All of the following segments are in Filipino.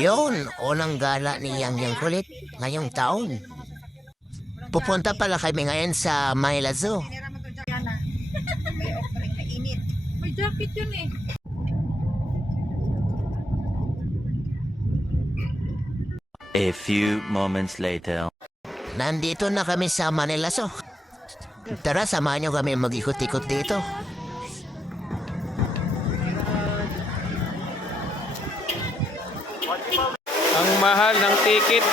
Yun, unang gala ni Yang Kulit ngayong taon. Pupunta pala kami ngayon sa Manila Zoo. May jacket yun eh. A few moments later. Nandito na kami sa Manila Zoo. Tara, samahan nyo kami mag-ikot-ikot dito. Ang mahal ng ticket.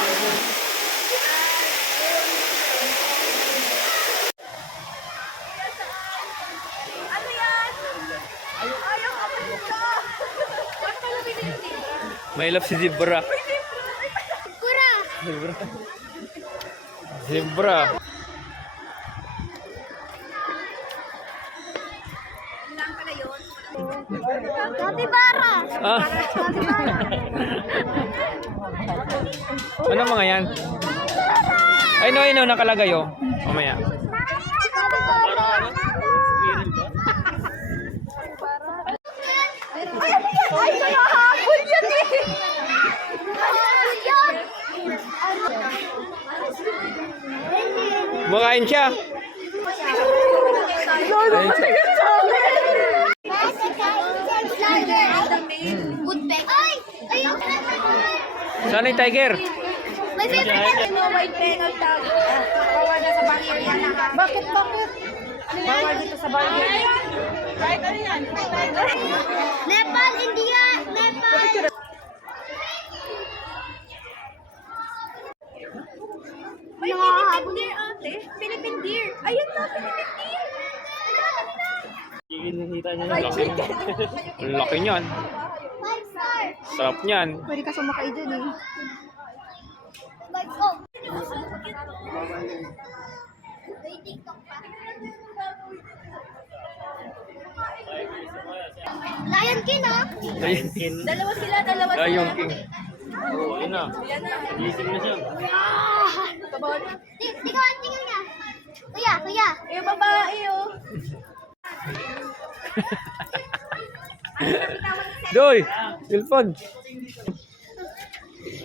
May love si Zebra. Zebra. Zebra. Capybara! Ah. Ano mga yan? Ay no, nakalagay oh. Mamaya. Ay, nahahabol yan eh! Makain siya. Ayun siya. Ay! Ayun! Saan yung tiger? May favorite mo, white penal tag. Bawal na sa barrier yan na. Bakit? Bawal dito sa barrier. Right, ano yan? Nepal, India! Nepal! May Philippine deer, ate. Philippine deer. Ayun na, Philippine deer. Nakita niya yung laki niyan. Ang laki niyan. 5 star. Sarap niyan. Pwede ka sumakay dyan eh. Like, oh. Lion King, ah. Dalawa sila. Lion King. Oh, ayun na. Gising na siya. Di ka tingnan niya. Kuya. Yung babae, oh. Doy! Ilpon!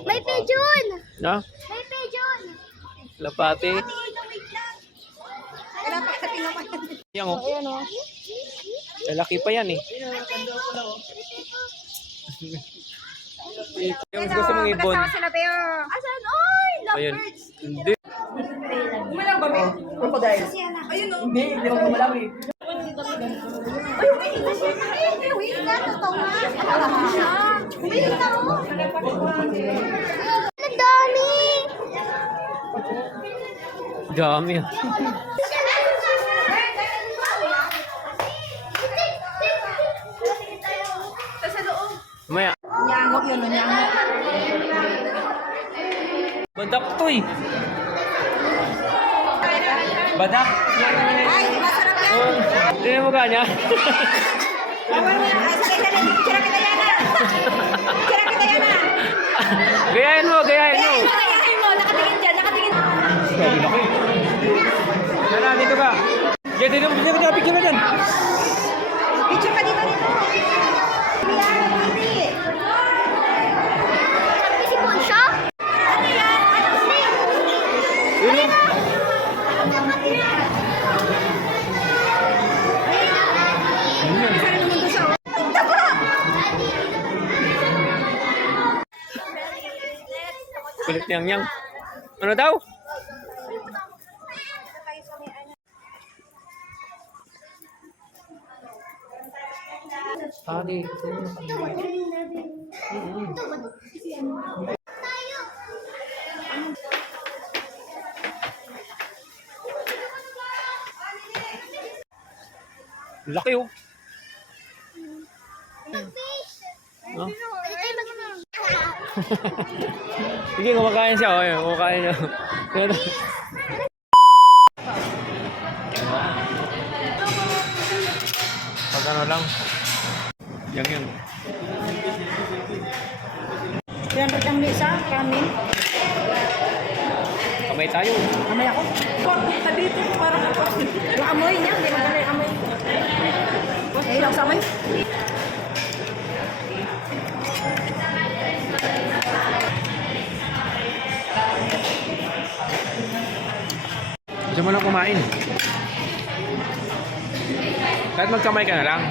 May pigeon. Na? May pigeon. Lapate. Yan oh. Ayan, oh. Lalaki pa yan eh. Yung gusto mong ibon. Sila tayo. Asan? Oy! Ayun. Lovebirds. Hindi. Umalang ba, may? Crocodile. Ayun, oh. Hindi mo gumalang eh. Ay, wait. Wait na. Totoo nga. Wait na, oh. Ang dami. Dami ah. Sa loob. Maya. Nyangok yun, nyangok. Badak to eh. Badak. Ay, masarap yan. Oh, tingnan mo ka niya. Bawal mo yan. Ay, sakay ka na. Kira kita yan, ah. Kira kita yan, ah. Gayahin mo. Kakayahin mo. Nakatingin dyan. Sabi laki. Tara, dito ka. Diyan, dito ka picture mo dyan. Picture ka dito. Yan, hindi. Sipon siya? Ano yan? Ano snake? Yun. Isa rin naman doon siya, oh. Kulit niyang. Ano daw? Dito. Laki oh. No? Sige, kumakain siya. Oh, kumakain niya. Pag ano lang. Yun. Yan, ang misa, kanin. Kamay tayo. Amay ako. Dito, parang ako. Yung amoy niya, hindi maganda yung amoy. Eh, lang sa amoy. Gusto mo lang kumain. Kahit magkamay ka na lang.